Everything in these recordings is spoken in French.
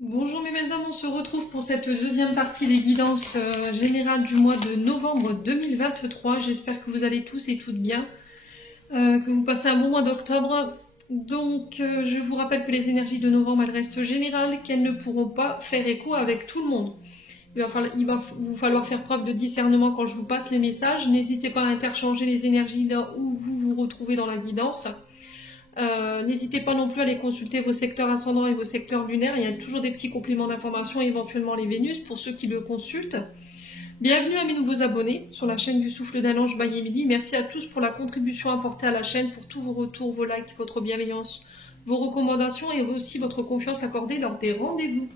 Bonjour mes belles âmes, on se retrouve pour cette deuxième partie des guidances générales du mois de novembre 2023. J'espère que vous allez tous et toutes bien, que vous passez un bon mois d'octobre. Donc je vous rappelle que les énergies de novembre elles restent générales, qu'elles ne pourront pas faire écho avec tout le monde. Il va vous falloir faire preuve de discernement quand je vous passe les messages. N'hésitez pas à interchanger les énergies là où vous vous retrouvez dans la guidance. N'hésitez pas non plus à aller consulter vos secteurs ascendants et vos secteurs lunaires. Il y a toujours des petits compléments d'information et éventuellement les Vénus pour ceux qui le consultent. Bienvenue à mes nouveaux abonnés sur la chaîne du Souffle d'un Ange by Emily. Merci à tous pour la contribution apportée à la chaîne, pour tous vos retours, vos likes, votre bienveillance, vos recommandations et aussi votre confiance accordée lors des rendez-vous.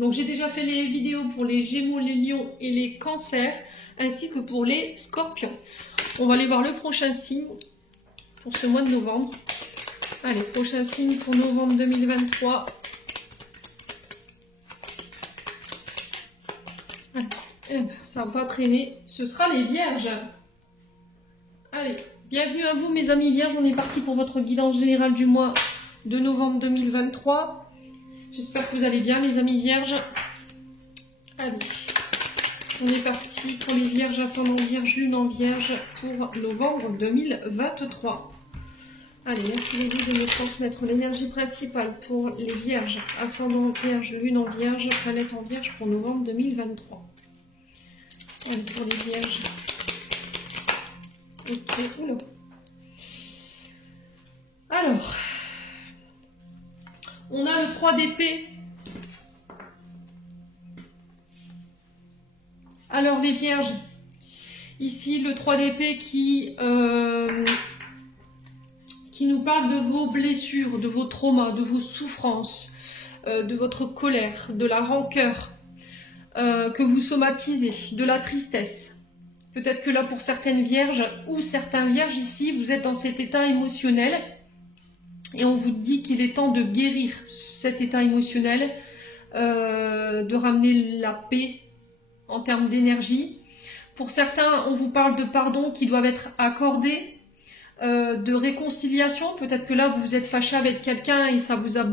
Donc j'ai déjà fait les vidéos pour les Gémeaux, les Lions et les Cancers, ainsi que pour les Scorpions. On va aller voir le prochain signe pour ce mois de novembre. Allez, prochain signe pour novembre 2023. Allez, ça va pas traîner. Ce sera les Vierges. Allez, bienvenue à vous mes amis Vierges. On est parti pour votre guidance générale du mois de novembre 2023. J'espère que vous allez bien mes amis Vierges. Allez, on est parti pour les Vierges, ascendant Vierge, lune en Vierge pour novembre 2023. Allez, merci de me transmettre l'énergie principale pour les Vierges, ascendant en Vierge, lune en Vierge, planète en Vierge pour novembre 2023. Allez, pour les Vierges. Ok, oula. Alors, on a le 3 d'épée. Alors, les Vierges, ici, le 3 d'épée qui nous parle de vos blessures, de vos traumas, de vos souffrances, de votre colère, de la rancœur que vous somatisez, de la tristesse. Peut-être que là, pour certaines vierges ou certains vierges ici, vous êtes dans cet état émotionnel et on vous dit qu'il est temps de guérir cet état émotionnel, de ramener la paix en termes d'énergie. Pour certains, on vous parle de pardon qui doivent être accordés, de réconciliation. Peut-être que là, vous vous êtes fâché avec quelqu'un et ça vous a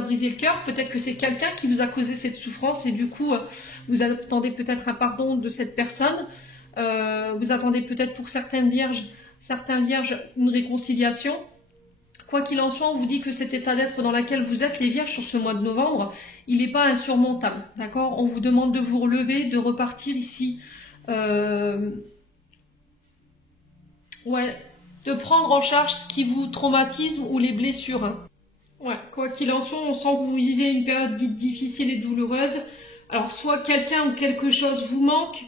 brisé le cœur. Peut-être que c'est quelqu'un qui vous a causé cette souffrance et du coup, vous attendez peut-être un pardon de cette personne. Vous attendez peut-être pour certains vierges, une réconciliation. Quoi qu'il en soit, on vous dit que cet état d'être dans lequel vous êtes, les vierges, sur ce mois de novembre, il n'est pas insurmontable. D'accord ? On vous demande de vous relever, de repartir ici. Ouais, de prendre en charge ce qui vous traumatise ou les blessures. Ouais, quoi qu'il en soit, on sent que vous vivez une période dite difficile et douloureuse. Alors, soit quelqu'un ou quelque chose vous manque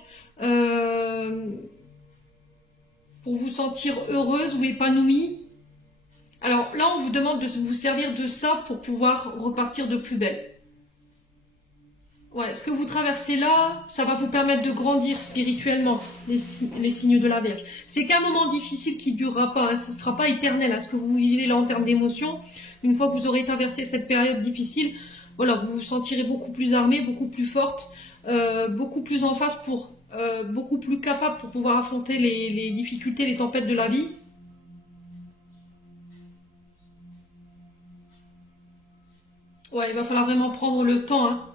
pour vous sentir heureuse ou épanouie. Alors là, on vous demande de vous servir de ça pour pouvoir repartir de plus belle. Ouais, ce que vous traversez là, ça va vous permettre de grandir spirituellement, les signes de la Vierge. C'est qu'un moment difficile qui ne durera pas, hein, ce ne sera pas éternel, hein, ce que vous vivez là en termes d'émotions. Une fois que vous aurez traversé cette période difficile, voilà, vous vous sentirez beaucoup plus armée, beaucoup plus forte, beaucoup plus en face, beaucoup plus capable pour pouvoir affronter les difficultés, les tempêtes de la vie. Ouais, il va falloir vraiment prendre le temps, hein,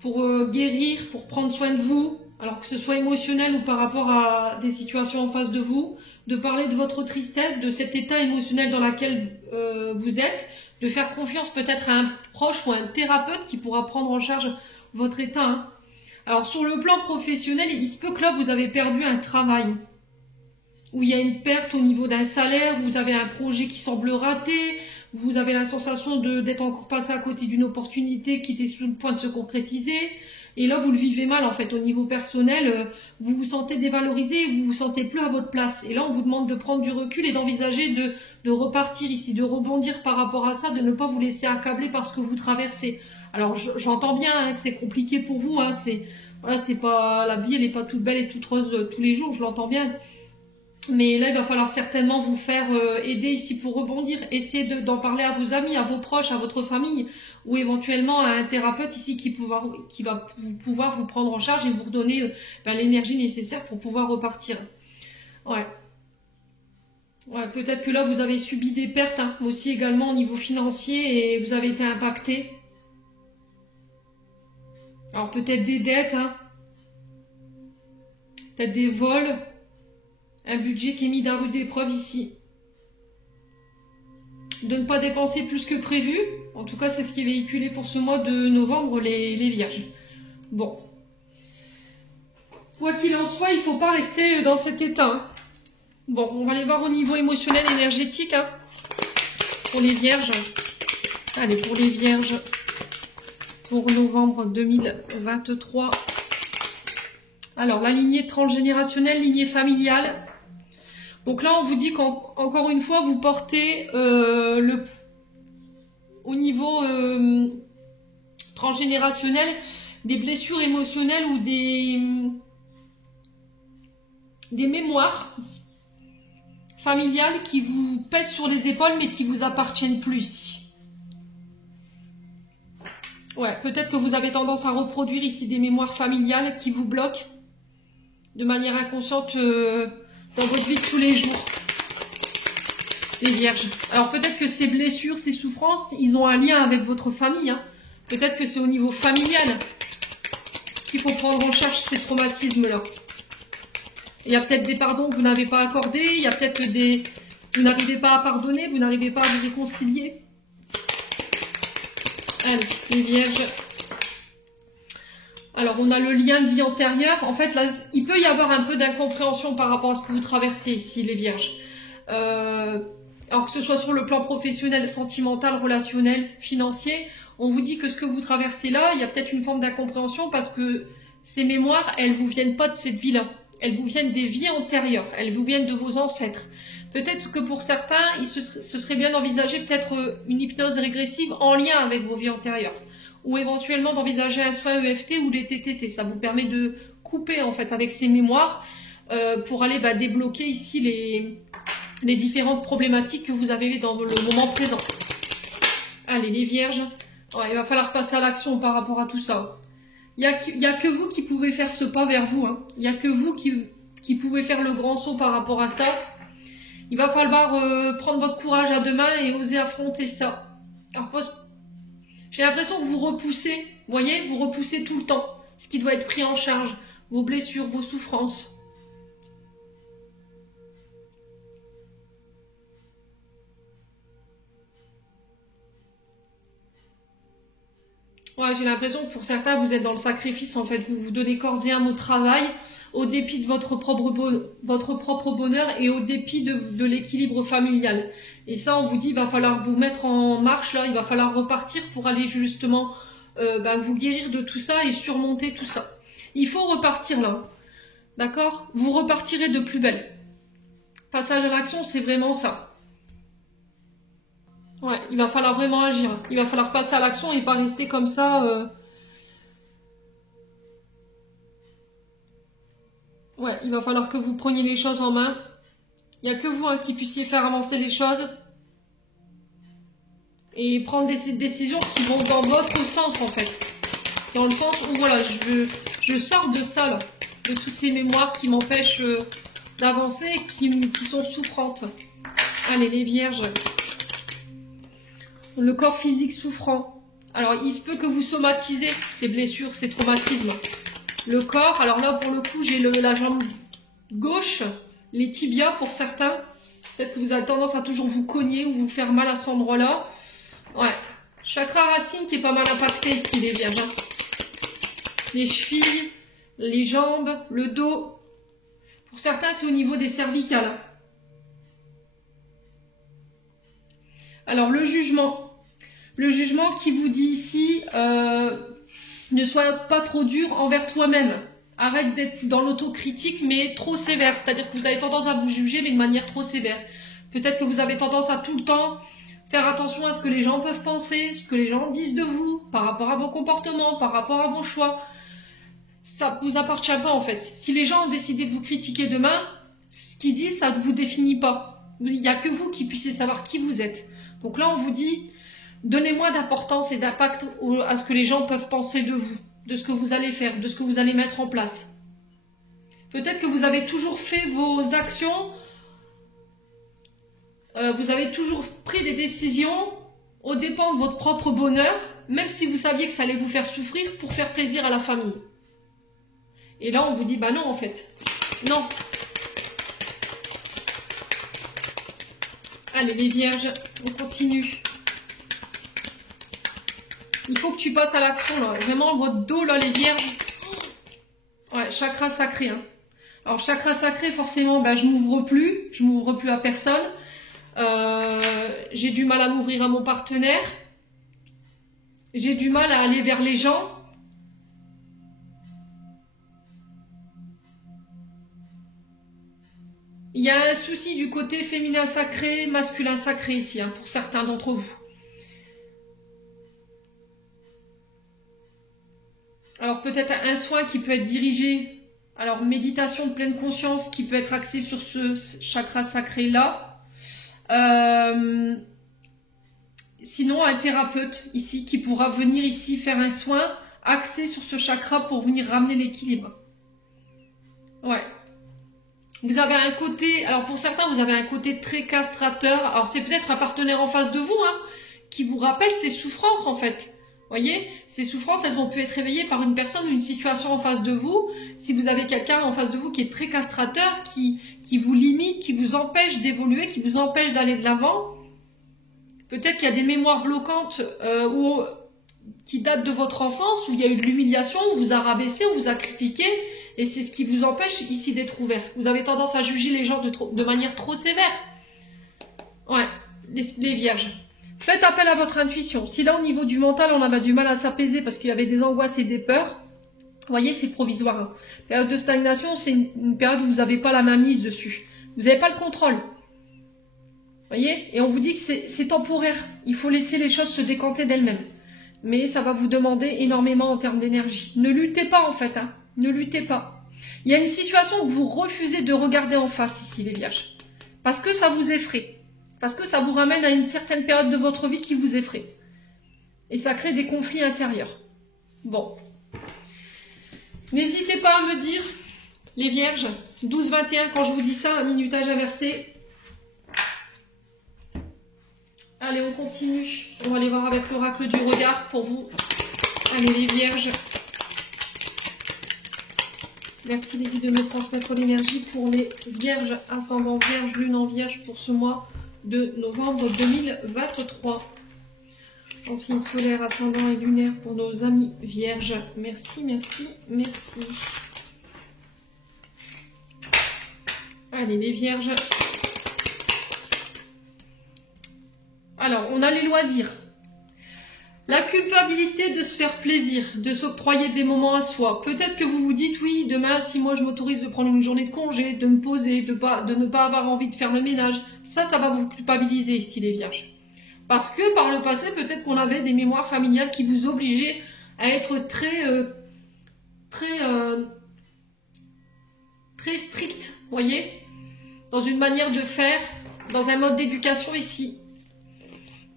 pour guérir, pour prendre soin de vous, alors que ce soit émotionnel ou par rapport à des situations en face de vous, de parler de votre tristesse, de cet état émotionnel dans lequel vous êtes, de faire confiance peut-être à un proche ou à un thérapeute qui pourra prendre en charge votre état. Hein. Alors sur le plan professionnel, il se peut que là vous avez perdu un travail, où il y a une perte au niveau d'un salaire, vous avez un projet qui semble raté, vous avez la sensation d'être encore passé à côté d'une opportunité qui était sur le point de se concrétiser. Et là, vous le vivez mal, en fait, au niveau personnel. Vous vous sentez dévalorisé, vous vous sentez plus à votre place. Et là, on vous demande de prendre du recul et d'envisager de repartir ici, de rebondir par rapport à ça, de ne pas vous laisser accabler par ce que vous traversez. Alors, j'entends bien hein, que c'est compliqué pour vous. Hein, voilà, c'est pas, la vie, elle n'est pas toute belle et toute rose tous les jours, je l'entends bien. Mais là, il va falloir certainement vous faire aider ici pour rebondir. Essayez d'en parler à vos amis, à vos proches, à votre famille, ou éventuellement à un thérapeute ici qui va pouvoir vous prendre en charge et vous redonner l'énergie nécessaire pour pouvoir repartir. Ouais. Ouais, peut-être que là, vous avez subi des pertes, hein, aussi également au niveau financier, et vous avez été impacté. Alors peut-être des dettes, hein, peut-être des vols, un budget qui est mis à rude épreuve ici. De ne pas dépenser plus que prévu. En tout cas, c'est ce qui est véhiculé pour ce mois de novembre, les vierges. Bon. Quoi qu'il en soit, il ne faut pas rester dans cet état. Hein. Bon, on va aller voir au niveau émotionnel, énergétique. Hein, pour les vierges. Allez, pour les vierges. Pour novembre 2023. Alors, la lignée transgénérationnelle, lignée familiale. Donc là, on vous dit qu'encore une fois, vous portez au niveau transgénérationnel des blessures émotionnelles ou des mémoires familiales qui vous pèsent sur les épaules mais qui vous appartiennent plus. Ouais, peut-être que vous avez tendance à reproduire ici des mémoires familiales qui vous bloquent de manière inconsciente dans votre vie de tous les jours. Les vierges. Alors peut-être que ces blessures, ces souffrances, ils ont un lien avec votre famille. Hein. Peut-être que c'est au niveau familial qu'il faut prendre en charge ces traumatismes-là. Il y a peut-être des pardons que vous n'avez pas accordés, il y a peut-être que vous n'arrivez pas à pardonner, vous n'arrivez pas à vous réconcilier. Allez, les vierges. Alors, on a le lien de vie antérieure. En fait, là, il peut y avoir un peu d'incompréhension par rapport à ce que vous traversez ici, les vierges. Alors que ce soit sur le plan professionnel, sentimental, relationnel, financier, on vous dit que ce que vous traversez là, il y a peut-être une forme d'incompréhension parce que ces mémoires, elles vous viennent pas de cette vie-là. Elles vous viennent des vies antérieures. Elles vous viennent de vos ancêtres. Peut-être que pour certains, ce serait bien d'envisager peut-être une hypnose régressive en lien avec vos vies antérieures. Ou éventuellement d'envisager un soin EFT ou les TTT. Ça vous permet de couper en fait avec ces mémoires pour aller débloquer ici les différentes problématiques que vous avez dans le moment présent. Allez, les vierges, ouais, il va falloir passer à l'action par rapport à tout ça. Il n'y a que vous qui pouvez faire ce pas vers vous. Hein. Il n'y a que vous qui pouvez faire le grand saut par rapport à ça. Il va falloir prendre votre courage à deux mains et oser affronter ça. Alors, j'ai l'impression que vous repoussez, vous voyez, vous repoussez tout le temps ce qui doit être pris en charge, vos blessures, vos souffrances. Ouais, j'ai l'impression que pour certains, vous êtes dans le sacrifice, en fait. Vous vous donnez corps et âme au travail, au dépit de votre propre bonheur et au dépit de l'équilibre familial. Et ça, on vous dit, il va falloir vous mettre en marche, là, il va falloir repartir pour aller justement vous guérir de tout ça et surmonter tout ça. Il faut repartir là, d'accord? Vous repartirez de plus belle. Passage à l'action, c'est vraiment ça. Ouais, il va falloir vraiment agir. Il va falloir passer à l'action et pas rester comme ça. Ouais, il va falloir que vous preniez les choses en main. Il n'y a que vous qui puissiez faire avancer les choses. Et prendre des décisions qui vont dans votre sens, en fait. Dans le sens où, voilà, je sors de ça, là. De toutes ces mémoires qui m'empêchent d'avancer et qui sont souffrantes. Allez, les vierges. Le corps physique souffrant. Alors, il se peut que vous somatisez ces blessures, ces traumatismes. Le corps, alors là, pour le coup, j'ai la jambe gauche, les tibias pour certains. Peut-être que vous avez tendance à toujours vous cogner ou vous faire mal à cet endroit-là. Ouais. Chakra racine qui est pas mal impacté ici, les vierges. Les chevilles, les jambes, le dos. Pour certains, c'est au niveau des cervicales. Alors, le jugement. Le jugement qui vous dit ici, ne sois pas trop dur envers toi-même. Arrête d'être dans l'autocritique, mais trop sévère. C'est-à-dire que vous avez tendance à vous juger, mais de manière trop sévère. Peut-être que vous avez tendance à tout le temps faire attention à ce que les gens peuvent penser, ce que les gens disent de vous, par rapport à vos comportements, par rapport à vos choix. Ça ne vous appartient pas, en fait. Si les gens ont décidé de vous critiquer demain, ce qu'ils disent, ça ne vous définit pas. Il n'y a que vous qui puissiez savoir qui vous êtes. Donc là, on vous dit... Donnez-moi d'importance et d'impact à ce que les gens peuvent penser de vous, de ce que vous allez faire, de ce que vous allez mettre en place. Peut-être que vous avez toujours fait vos actions vous avez toujours pris des décisions au dépend de votre propre bonheur, même si vous saviez que ça allait vous faire souffrir pour faire plaisir à la famille. Et là, on vous dit, bah non, en fait. Non. Allez, les vierges, on continue. Il faut que tu passes à l'action, là. Vraiment, votre dos, là, les vierges. Ouais, chakra sacré, hein. Alors, chakra sacré, forcément, bah, je m'ouvre plus à personne. J'ai du mal à m'ouvrir à mon partenaire. J'ai du mal à aller vers les gens. Il y a un souci du côté féminin sacré, masculin sacré ici, hein, pour certains d'entre vous. Alors peut-être un soin qui peut être dirigé, alors méditation de pleine conscience qui peut être axée sur ce chakra sacré là. Sinon un thérapeute ici qui pourra venir ici faire un soin axé sur ce chakra pour venir ramener l'équilibre. Ouais. Vous avez un côté, alors pour certains vous avez un côté très castrateur, alors c'est peut-être un partenaire en face de vous, hein, qui vous rappelle ses souffrances en fait. Voyez, ces souffrances, elles ont pu être réveillées par une personne ou une situation en face de vous. Si vous avez quelqu'un en face de vous qui est très castrateur, qui vous limite, qui vous empêche d'évoluer, qui vous empêche d'aller de l'avant, peut-être qu'il y a des mémoires bloquantes qui datent de votre enfance, où il y a eu de l'humiliation, on vous a rabaissé, on vous a critiqué, et c'est ce qui vous empêche ici d'être ouvert. Vous avez tendance à juger les gens de manière trop sévère. Ouais, les vierges. Faites appel à votre intuition. Si là, au niveau du mental, on avait du mal à s'apaiser parce qu'il y avait des angoisses et des peurs, vous voyez, c'est provisoire. Hein. Période de stagnation, c'est une période où vous n'avez pas la main mise dessus. Vous n'avez pas le contrôle. Vous voyez? Et on vous dit que c'est temporaire. Il faut laisser les choses se décanter d'elles-mêmes. Mais ça va vous demander énormément en termes d'énergie. Ne luttez pas, en fait. Hein. Ne luttez pas. Il y a une situation que vous refusez de regarder en face ici, les vierges. Parce que ça vous effraie. Parce que ça vous ramène à une certaine période de votre vie qui vous effraie. Et ça crée des conflits intérieurs. Bon. N'hésitez pas à me dire, les vierges, 12-21, quand je vous dis ça, un minutage inversé. Allez, on continue. On va aller voir avec l'oracle du regard pour vous. Allez, les vierges. Merci les vies de me transmettre l'énergie pour les vierges, ascendant vierge, lune en vierge pour ce mois de novembre 2023. En signe solaire, ascendant et lunaire pour nos amis vierges. Merci, merci, merci. Allez, les vierges. Alors, on a les loisirs. La culpabilité de se faire plaisir, de s'octroyer des moments à soi. Peut-être que vous vous dites, oui, demain, si moi je m'autorise de prendre une journée de congé, de me poser, de ne pas avoir envie de faire le ménage, ça va vous culpabiliser ici, les vierges. Parce que par le passé, peut-être qu'on avait des mémoires familiales qui vous obligeaient à être très strict, voyez, dans une manière de faire, dans un mode d'éducation ici.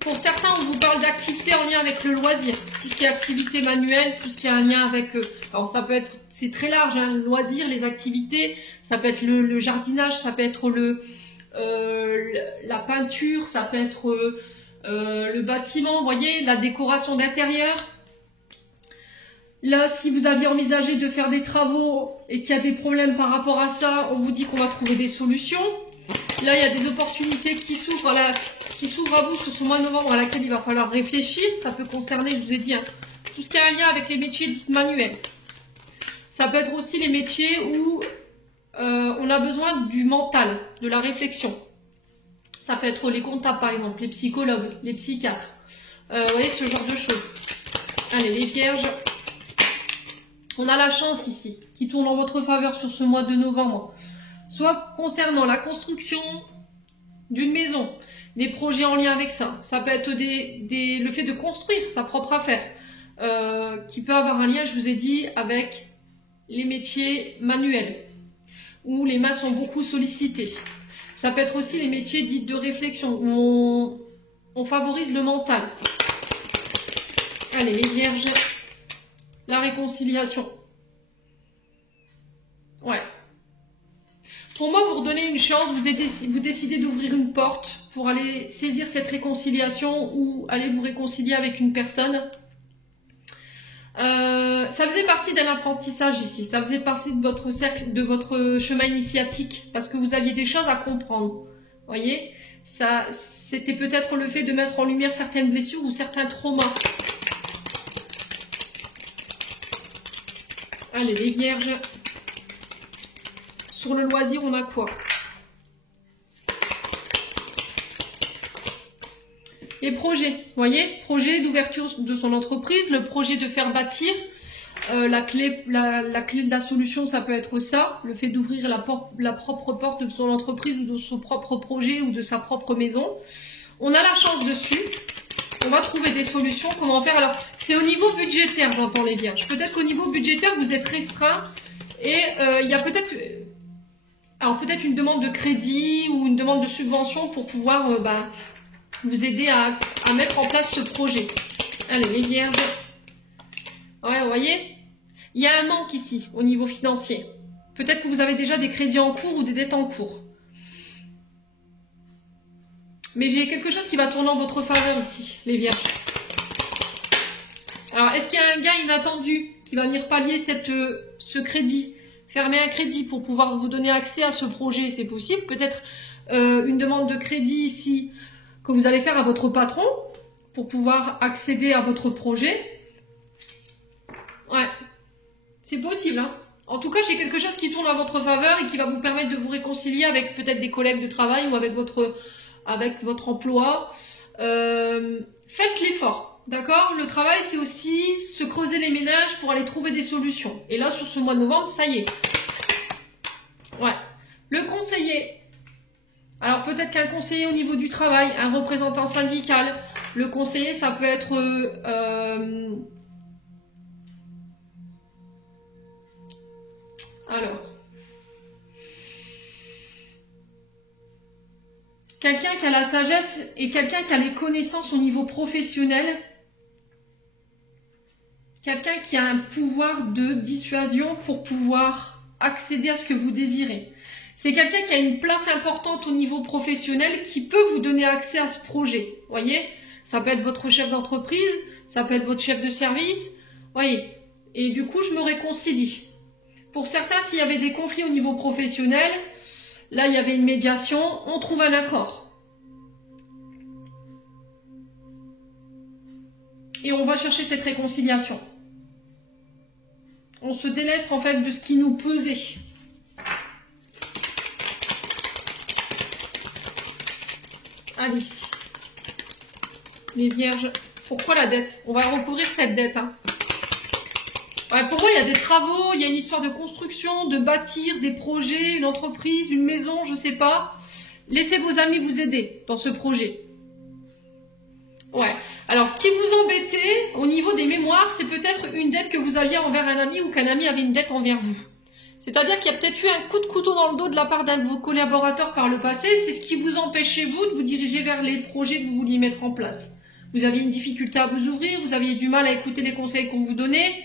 Pour certains, on vous parle d'activités en lien avec le loisir, tout ce qui est activité manuelle, tout ce qui a un lien avec... alors ça peut être, c'est très large, hein, le loisir, les activités, ça peut être le jardinage, ça peut être la peinture, ça peut être le bâtiment, vous voyez, la décoration d'intérieur. Là, si vous aviez envisagé de faire des travaux et qu'il y a des problèmes par rapport à ça, on vous dit qu'on va trouver des solutions. Là, il y a des opportunités qui s'ouvrent à vous sur ce mois de novembre à laquelle il va falloir réfléchir. Ça peut concerner, je vous ai dit, hein, tout ce qui a un lien avec les métiers dits manuels. Ça peut être aussi les métiers où on a besoin du mental, de la réflexion. Ça peut être les comptables, par exemple, les psychologues, les psychiatres. Vous voyez, ce genre de choses. Allez, les vierges. On a la chance ici, qui tourne en votre faveur sur ce mois de novembre. Soit concernant la construction d'une maison, des projets en lien avec ça. Ça peut être le fait de construire sa propre affaire, qui peut avoir un lien, je vous ai dit, avec les métiers manuels, où les mains sont beaucoup sollicitées. Ça peut être aussi les métiers dits de réflexion, où on favorise le mental. Allez, les vierges, la réconciliation. Ouais. Pour moi, vous redonnez une chance, vous décidez d'ouvrir une porte pour aller saisir cette réconciliation ou aller vous réconcilier avec une personne. Ça faisait partie d'un apprentissage ici, ça faisait partie de votre cercle, de votre chemin initiatique, parce que vous aviez des choses à comprendre. Voyez, ça, c'était peut-être le fait de mettre en lumière certaines blessures ou certains traumas. Allez, les vierges. Sur le loisir, on a quoi? Les projets, vous voyez, projet d'ouverture de son entreprise, le projet de faire bâtir, la clé de la solution, ça peut être ça, le fait d'ouvrir la propre porte de son entreprise ou de son propre projet ou de sa propre maison. On a la chance dessus, on va trouver des solutions, comment faire. Alors, c'est au niveau budgétaire, j'entends les vierges. Peut-être qu'au niveau budgétaire, vous êtes restreint et il y a peut-être une demande de crédit ou une demande de subvention pour pouvoir vous aider à mettre en place ce projet. Allez, les vierges. Ouais, vous voyez, il y a un manque ici au niveau financier. Peut-être que vous avez déjà des crédits en cours ou des dettes en cours. Mais j'ai quelque chose qui va tourner en votre faveur ici, les vierges. Alors, est-ce qu'il y a un gars inattendu qui va venir pallier ce crédit, fermer un crédit pour pouvoir vous donner accès à ce projet? C'est possible. Peut-être une demande de crédit ici que vous allez faire à votre patron pour pouvoir accéder à votre projet. Ouais, c'est possible, hein. En tout cas, j'ai quelque chose qui tourne en votre faveur et qui va vous permettre de vous réconcilier avec peut-être des collègues de travail ou avec votre emploi. Faites l'effort, d'accord? Le travail, c'est aussi se creuser les ménages pour aller trouver des solutions. Et là, sur ce mois de novembre, ça y est. Ouais. Le conseiller. Alors, peut-être qu'un conseiller au niveau du travail, un représentant syndical. Le conseiller, ça peut être... Alors, quelqu'un qui a la sagesse et quelqu'un qui a les connaissances au niveau professionnel, quelqu'un qui a un pouvoir de dissuasion pour pouvoir accéder à ce que vous désirez. C'est quelqu'un qui a une place importante au niveau professionnel qui peut vous donner accès à ce projet. Voyez, ça peut être votre chef d'entreprise, ça peut être votre chef de service. Voyez, et du coup, je me réconcilie. Pour certains, s'il y avait des conflits au niveau professionnel, là, il y avait une médiation, on trouve un accord. Et on va chercher cette réconciliation. On se déleste en fait de ce qui nous pesait. Allez. Les vierges. Pourquoi la dette? On va recouvrir cette dette, hein. Ouais, pour moi, il y a des travaux, il y a une histoire de construction, de bâtir des projets, une entreprise, une maison, je sais pas. Laissez vos amis vous aider dans ce projet. Ouais. Alors, ce qui vous embêtait au niveau des mémoires, c'est peut-être une dette que vous aviez envers un ami ou qu'un ami avait une dette envers vous. C'est-à-dire qu'il y a peut-être eu un coup de couteau dans le dos de la part d'un de vos collaborateurs par le passé. C'est ce qui vous empêchait, vous, de vous diriger vers les projets que vous vouliez mettre en place. Vous aviez une difficulté à vous ouvrir, vous aviez du mal à écouter les conseils qu'on vous donnait.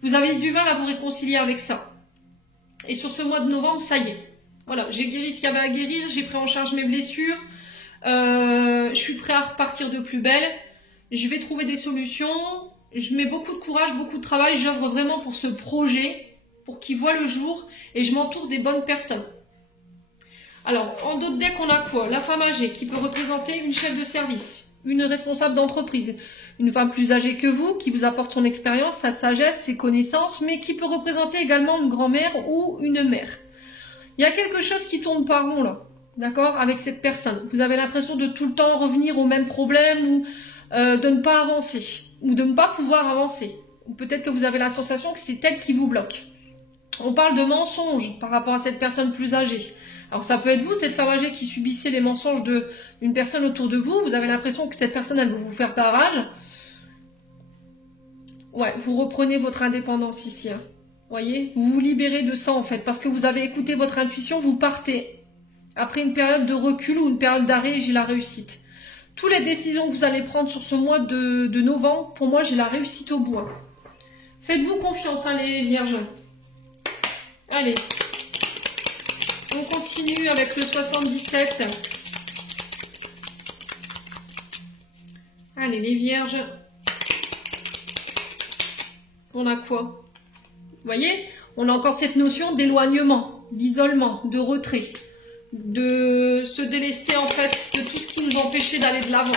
Vous avez du mal à vous réconcilier avec ça. Et sur ce mois de novembre, ça y est. Voilà, j'ai guéri ce qu'il y avait à guérir, j'ai pris en charge mes blessures, je suis prêt à repartir de plus belle, je vais trouver des solutions, je mets beaucoup de courage, beaucoup de travail, j'œuvre vraiment pour ce projet, pour qu'il voit le jour, et je m'entoure des bonnes personnes. Alors, en d'autres decks, on a quoi? La femme âgée, qui peut représenter une chef de service, une responsable d'entreprise, une femme plus âgée que vous, qui vous apporte son expérience, sa sagesse, ses connaissances, mais qui peut représenter également une grand-mère ou une mère. Il y a quelque chose qui tourne pas rond là, d'accord, avec cette personne. Vous avez l'impression de tout le temps revenir au même problème ou de ne pas avancer, ou de ne pas pouvoir avancer. Ou peut-être que vous avez la sensation que c'est elle qui vous bloque. On parle de mensonges par rapport à cette personne plus âgée. Alors ça peut être vous, cette femme âgée qui subissait les mensonges d'une personne autour de vous. Vous avez l'impression que cette personne, elle veut vous faire barrage. Ouais, vous reprenez votre indépendance ici. Hein. Voyez, vous vous libérez de ça en fait, parce que vous avez écouté votre intuition, vous partez. Après une période de recul ou une période d'arrêt, j'ai la réussite. Toutes les décisions que vous allez prendre sur ce mois de novembre, pour moi, j'ai la réussite au bout. Hein. Faites-vous confiance, hein, les vierges. Allez. On continue avec le 77. Allez, les vierges. On a quoi? Vous voyez? On a encore cette notion d'éloignement, d'isolement, de retrait, de se délester en fait de tout ce qui nous empêchait d'aller de l'avant.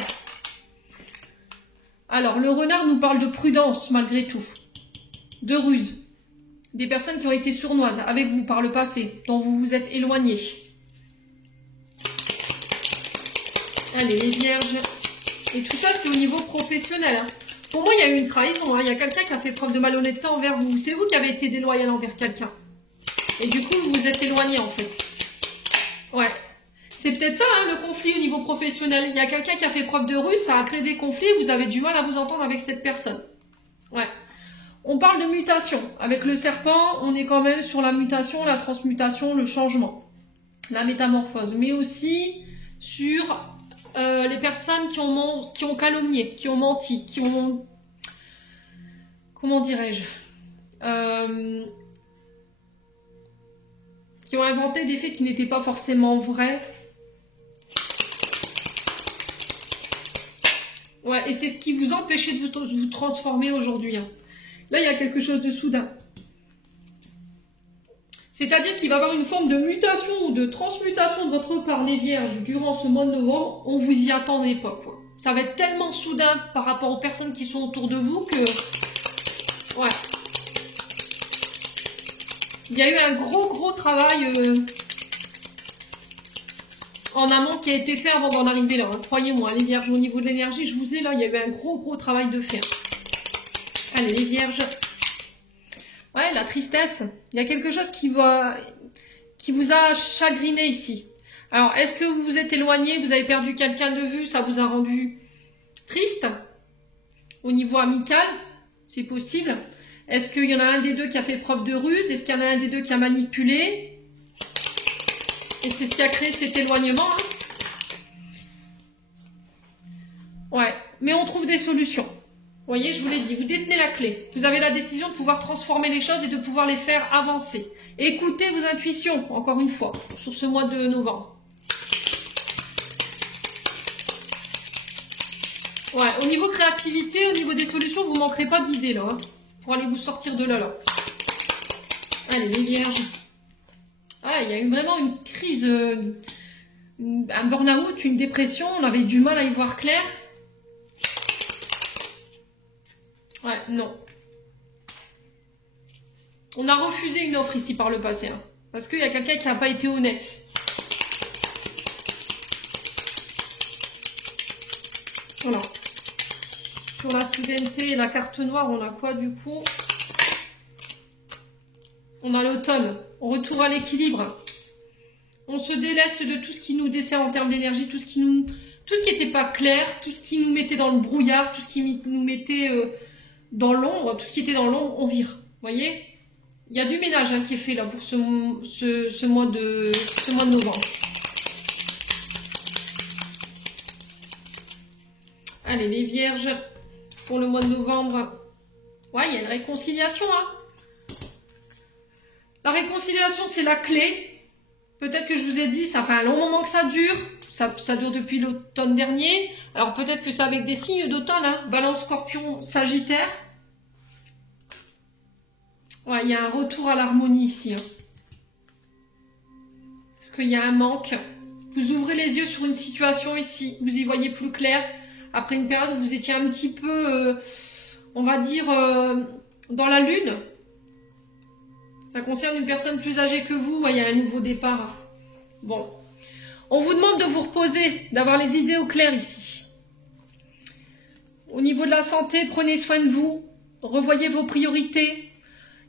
Alors, le renard nous parle de prudence malgré tout, de ruse, des personnes qui ont été sournoises avec vous par le passé, dont vous vous êtes éloigné. Allez, les vierges. Et tout ça, c'est au niveau professionnel. Hein. Pour moi, il y a eu une trahison. Hein. Il y a quelqu'un qui a fait preuve de malhonnêteté envers vous. C'est vous qui avez été déloyal envers quelqu'un. Et du coup, vous vous êtes éloigné, en fait. Ouais. C'est peut-être ça, hein, le conflit au niveau professionnel. Il y a quelqu'un qui a fait preuve de ruse, ça a créé des conflits, vous avez du mal à vous entendre avec cette personne. Ouais. On parle de mutation. Avec le serpent, on est quand même sur la mutation, la transmutation, le changement, la métamorphose. Mais aussi sur les personnes qui ont calomnié, qui ont menti, qui ont... Comment dirais-je qui ont inventé des faits qui n'étaient pas forcément vrais. Ouais, et c'est ce qui vous empêchait de vous transformer aujourd'hui. Hein. Là, il y a quelque chose de soudain. C'est-à-dire qu'il va y avoir une forme de mutation ou de transmutation de votre part, les vierges, durant ce mois de novembre. On vous y attendait pas, quoi. Ça va être tellement soudain par rapport aux personnes qui sont autour de vous que... Ouais. Il y a eu un gros travail en amont qui a été fait avant d'en arriver là. Hein. Croyez-moi, les vierges, au niveau de l'énergie, je vous ai là, il y a eu un gros travail de faire. Allez, les vierges. Ouais, la tristesse. Il y a quelque chose qui vous a chagriné ici. Alors, est-ce que vous vous êtes éloigné, vous avez perdu quelqu'un de vue, ça vous a rendu triste? Au niveau amical, c'est possible. Est-ce qu'il y en a un des deux qui a fait preuve de ruse? Est-ce qu'il y en a un des deux qui a manipulé? Et c'est ce qui a créé cet éloignement. Hein. Ouais, mais on trouve des solutions. Vous voyez, je vous l'ai dit, vous détenez la clé. Vous avez la décision de pouvoir transformer les choses et de pouvoir les faire avancer. Écoutez vos intuitions, encore une fois, sur ce mois de novembre. Ouais, au niveau créativité, au niveau des solutions, vous ne manquerez pas d'idées là. Hein, pour aller vous sortir de là. Allez, les vierges. Ah, il y a eu vraiment une crise, un burn-out, une dépression. On avait du mal à y voir clair. Ouais, non. On a refusé une offre ici par le passé. Hein, parce qu'il y a quelqu'un qui n'a pas été honnête. Voilà. Sur la soudaineté et la carte noire, on a quoi du coup? On a l'automne. On retourne à l'équilibre. On se déleste de tout ce qui nous dessert en termes d'énergie, tout ce qui n'était pas clair, tout ce qui nous mettait dans le brouillard, tout ce qui nous mettait dans l'ombre, tout ce qui était dans l'ombre, on vire. Vous voyez? Il y a du ménage hein, qui est fait là pour ce mois de novembre. Allez, les vierges, pour le mois de novembre. Ouais, il y a une réconciliation. Hein. La réconciliation, c'est la clé. Peut-être que je vous ai dit, ça fait un long moment que ça dure. Ça dure depuis l'automne dernier. Alors peut-être que c'est avec des signes d'automne. Hein. Balance, Scorpion, Sagittaire. Ouais, il y a un retour à l'harmonie ici. Hein. Parce qu'il y a un manque. Vous ouvrez les yeux sur une situation ici. Vous y voyez plus clair. Après une période où vous étiez un petit peu, on va dire, dans la lune. Ça concerne une personne plus âgée que vous. Ouais, il y a un nouveau départ. Bon. On vous demande de vous reposer, d'avoir les idées au clair ici. Au niveau de la santé, prenez soin de vous. Revoyez vos priorités.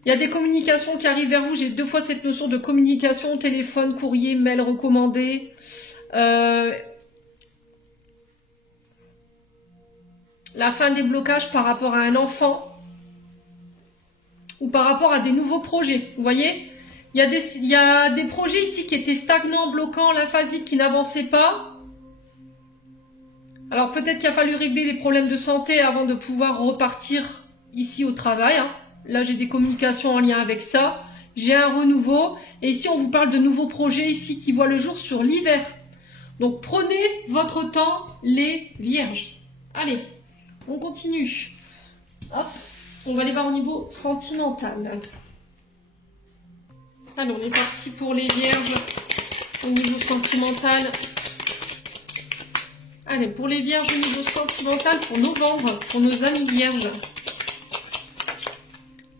Il y a des communications qui arrivent vers vous. J'ai 2 fois cette notion de communication, téléphone, courrier, mail recommandé. La fin des blocages par rapport à un enfant. Ou par rapport à des nouveaux projets. Vous voyez ? Il y a des projets ici qui étaient stagnants, bloquants, lymphasiques, qui n'avançaient pas. Alors peut-être qu'il a fallu régler les problèmes de santé avant de pouvoir repartir ici au travail. Hein. Là, j'ai des communications en lien avec ça. j'ai un renouveau. Et ici, on vous parle de nouveaux projets ici qui voient le jour sur l'hiver. Donc, prenez votre temps, les vierges. Allez, on continue. Hop, on va aller voir au niveau sentimental. Allez, on est parti pour les vierges au niveau sentimental. Allez, pour les vierges au niveau sentimental, pour novembre, pour nos amis vierges.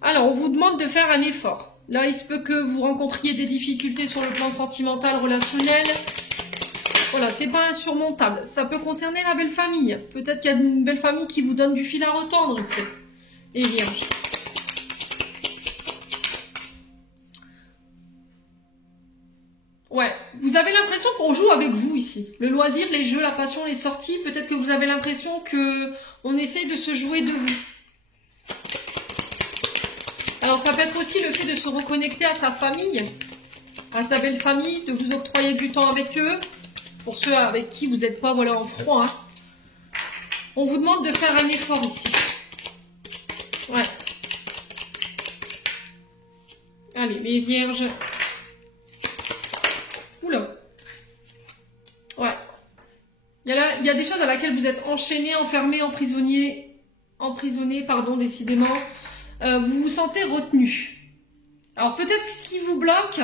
Alors, on vous demande de faire un effort. Là, il se peut que vous rencontriez des difficultés sur le plan sentimental, relationnel. Voilà, c'est pas insurmontable. Ça peut concerner la belle famille. Peut-être qu'il y a une belle famille qui vous donne du fil à retordre ici. Les vierges. Ouais, vous avez l'impression qu'on joue avec vous ici. Le loisir, les jeux, la passion, les sorties. Peut-être que vous avez l'impression que on essaye de se jouer de vous. Alors, ça peut être aussi le fait de se reconnecter à sa famille, à sa belle famille, de vous octroyer du temps avec eux. Pour ceux avec qui vous n'êtes pas voilà, en froid. Hein. On vous demande de faire un effort ici. Ouais. Allez, les vierges. Oula. Ouais. Il y a des choses à laquelle vous êtes enchaînés, enfermés, emprisonnés, pardon, décidément. Vous vous sentez retenu. Alors peut-être que ce qui vous bloque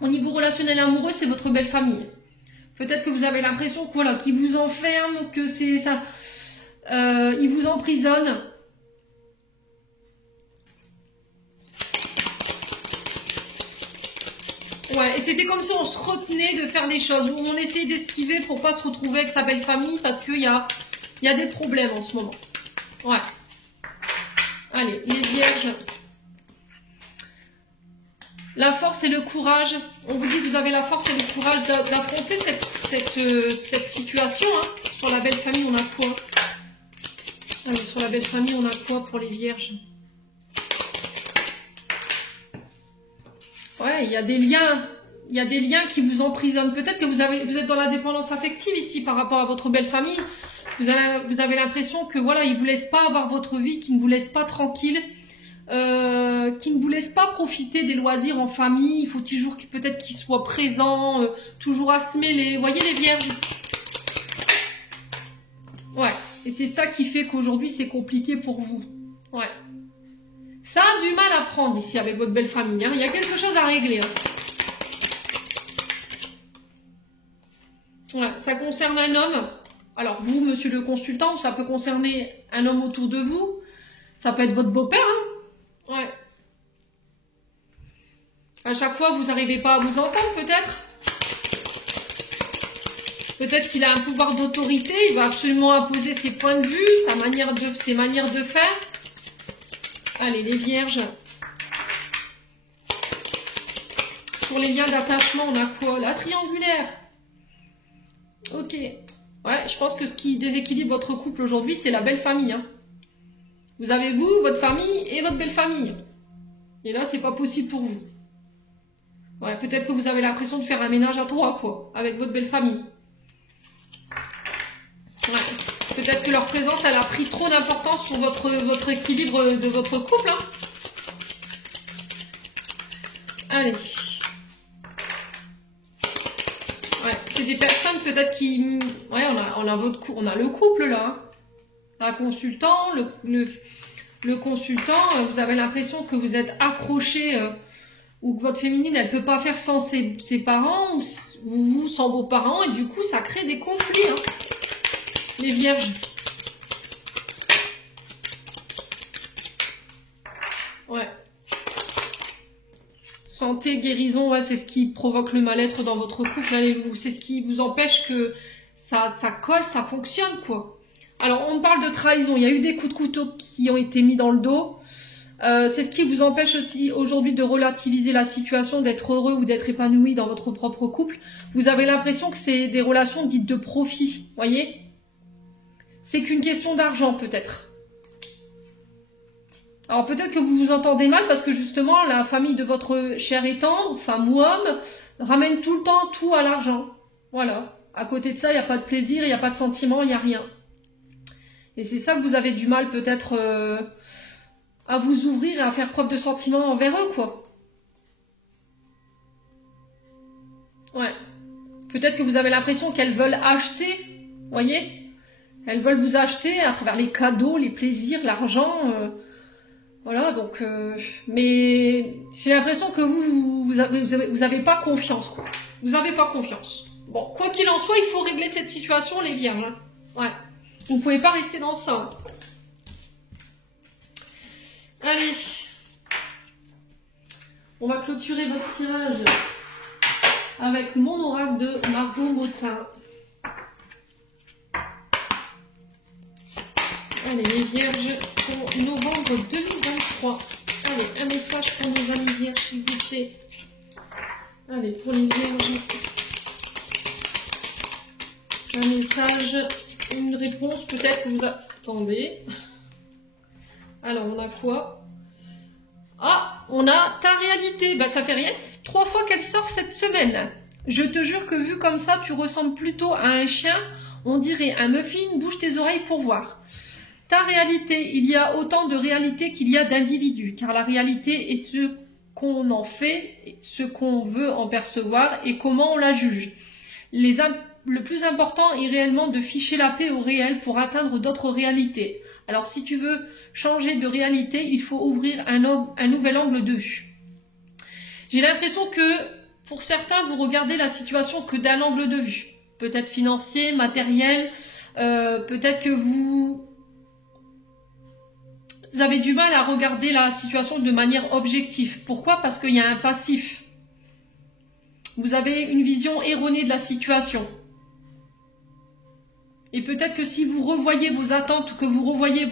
au niveau relationnel et amoureux, c'est votre belle famille. Peut-être que vous avez l'impression que voilà, qu'ils vous enferment, que c'est ça, ils vous emprisonnent. Ouais, et c'était comme si on se retenait de faire des choses, où on essayait d'esquiver pour pas se retrouver avec sa belle famille parce qu'il y a des problèmes en ce moment. Ouais. Allez, les vierges. La force et le courage. On vous dit que vous avez la force et le courage d'affronter cette situation. Hein. Sur la belle famille, on a quoi? Allez, sur la belle famille, on a quoi pour les vierges? Ouais, il y a des liens. Il y a des liens qui vous emprisonnent. Peut-être que vous êtes dans la dépendance affective ici par rapport à votre belle famille. Vous avez l'impression que voilà, ils vous laissent pas avoir votre vie, qu'ils ne vous laissent pas tranquille. Qui ne vous laisse pas profiter des loisirs en famille. Il faut toujours peut-être qu'ils soient présents, toujours à se mêler. Vous voyez les vierges? Ouais, et c'est ça qui fait qu'aujourd'hui c'est compliqué pour vous. Ouais. Ça a du mal à prendre ici avec votre belle famille. Hein. Il y a quelque chose à régler. Hein. Ouais, ça concerne un homme. Alors vous, monsieur le consultant, ça peut concerner un homme autour de vous. Ça peut être votre beau-père. Hein. Ouais. À chaque fois, vous n'arrivez pas à vous entendre, peut-être. Peut-être qu'il a un pouvoir d'autorité, il va absolument imposer ses points de vue, ses manières de faire. Allez, les vierges. Sur les liens d'attachement, on a quoi? La triangulaire. Ok. Ouais, je pense que ce qui déséquilibre votre couple aujourd'hui, c'est la belle famille. Hein. Vous avez vous, votre famille et votre belle famille. Et là, c'est pas possible pour vous. Ouais, peut-être que vous avez l'impression de faire un ménage à trois, quoi, avec votre belle famille. Ouais. Peut-être que leur présence, elle a pris trop d'importance sur votre équilibre de votre couple. Hein. Allez. Ouais, c'est des personnes peut-être qui... Ouais, on a le couple là. Hein. Un consultant, le consultant, vous avez l'impression que vous êtes accroché ou que votre féminine, elle peut pas faire sans ses parents ou vous sans vos parents et du coup, ça crée des conflits. Hein. Les vierges. Ouais. Santé, guérison, ouais, c'est ce qui provoque le mal-être dans votre couple, hein, les loups. C'est ce qui vous empêche que ça colle, ça fonctionne, quoi. Alors, on parle de trahison. Il y a eu des coups de couteau qui ont été mis dans le dos. C'est ce qui vous empêche aussi aujourd'hui de relativiser la situation, d'être heureux ou d'être épanoui dans votre propre couple. Vous avez l'impression que c'est des relations dites de profit, voyez? C'est qu'une question d'argent, peut-être. Alors, peut-être que vous vous entendez mal parce que justement, la famille de votre cher étendre, femme ou homme, ramène tout le temps tout à l'argent. Voilà. À côté de ça, il n'y a pas de plaisir, il n'y a pas de sentiment, il n'y a rien. Et c'est ça que vous avez du mal peut-être à vous ouvrir et à faire preuve de sentiment envers eux, quoi. Ouais. Peut-être que vous avez l'impression qu'elles veulent acheter, voyez? Elles veulent vous acheter à travers les cadeaux, les plaisirs, l'argent. Voilà, donc... mais j'ai l'impression que vous avez pas confiance, quoi. Vous n'avez pas confiance. Bon, quoi qu'il en soit, il faut régler cette situation, les vierges. Hein. Ouais. Vous ne pouvez pas rester dans ça. Allez. On va clôturer votre tirage avec mon oracle de Margot Motin. Allez, les vierges pour novembre 2023. Allez, un message pour nos amis vierges, s'il vous plaît. Allez, pour les vierges. Un message, une réponse, peut-être que vous attendez. Alors, on a quoi? Ah, on a ta réalité. Bah, ça fait rien. 3 fois qu'elle sort cette semaine. Je te jure que vu comme ça, tu ressembles plutôt à un chien. On dirait un muffin, bouge tes oreilles pour voir. Ta réalité, il y a autant de réalité qu'il y a d'individus. Car la réalité est ce qu'on en fait, ce qu'on veut en percevoir et comment on la juge. Le plus important est réellement de ficher la paix au réel pour atteindre d'autres réalités. Alors si tu veux changer de réalité, il faut ouvrir un nouvel angle de vue. J'ai l'impression que pour certains, vous regardez la situation que d'un angle de vue. Peut-être financier, matériel, peut-être que vous avez du mal à regarder la situation de manière objective. Pourquoi? Parce qu'il y a un passif. Vous avez une vision erronée de la situation. Et peut-être que si vous revoyez vos attentes ou que vous revoyez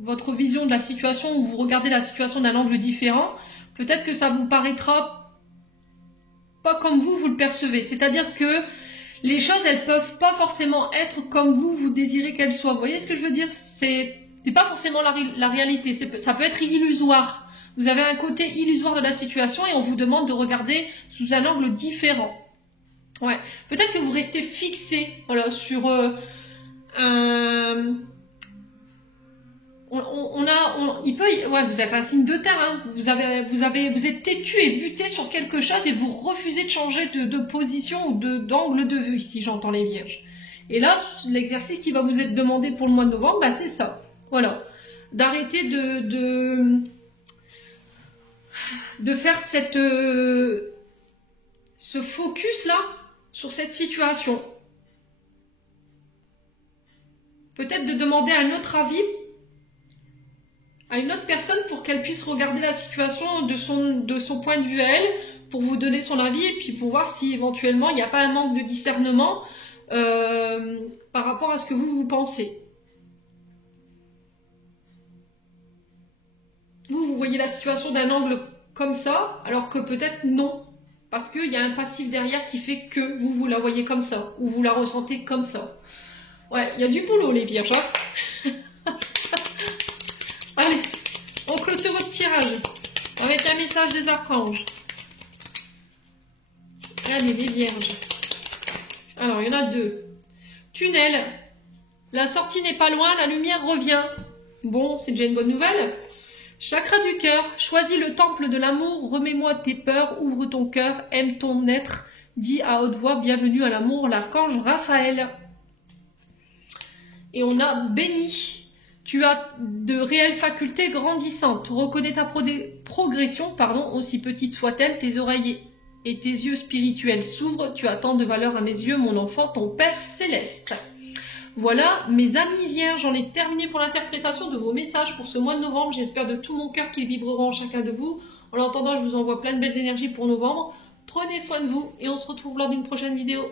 votre vision de la situation ou vous regardez la situation d'un angle différent, peut-être que ça vous paraîtra pas comme vous le percevez. C'est-à-dire que les choses, elles peuvent pas forcément être comme vous désirez qu'elles soient. Vous voyez ce que je veux dire? C'est pas forcément la réalité. Ça peut être illusoire. Vous avez un côté illusoire de la situation et on vous demande de regarder sous un angle différent. Ouais. Peut-être que vous restez fixé, voilà, sur vous êtes un signe de terre, hein. Vous êtes têtu et buté sur quelque chose et vous refusez de changer de position ou d'angle de vue, ici j'entends les vierges. Et là, l'exercice qui va vous être demandé pour le mois de novembre, bah, c'est ça. Voilà. D'arrêter de faire ce focus là sur cette situation. Peut-être de demander un autre avis à une autre personne pour qu'elle puisse regarder la situation de son point de vue à elle, pour vous donner son avis et puis pour voir si éventuellement il n'y a pas un manque de discernement par rapport à ce que vous pensez. Vous voyez la situation d'un angle comme ça, alors que peut-être non, parce qu'il y a un passif derrière qui fait que vous la voyez comme ça, ou vous la ressentez comme ça. Ouais, il y a du boulot les vierges, hein. Allez, on clôture votre tirage avec un message des archanges. Allez, les vierges. Alors, il y en a 2. Tunnel. La sortie n'est pas loin, la lumière revient. Bon, c'est déjà une bonne nouvelle. Chakra du cœur. Choisis le temple de l'amour. Remets-moi tes peurs. Ouvre ton cœur. Aime ton être. Dis à haute voix, bienvenue à l'amour, l'archange Raphaël. Et on a béni. Tu as de réelles facultés grandissantes. Reconnais ta progression, aussi petite soit-elle. Tes oreilles et tes yeux spirituels s'ouvrent. Tu as tant de valeur à mes yeux, mon enfant, ton Père céleste. Voilà, mes amis vierges, j'en ai terminé pour l'interprétation de vos messages pour ce mois de novembre. J'espère de tout mon cœur qu'ils vibreront en chacun de vous. En attendant, je vous envoie plein de belles énergies pour novembre. Prenez soin de vous et on se retrouve lors d'une prochaine vidéo.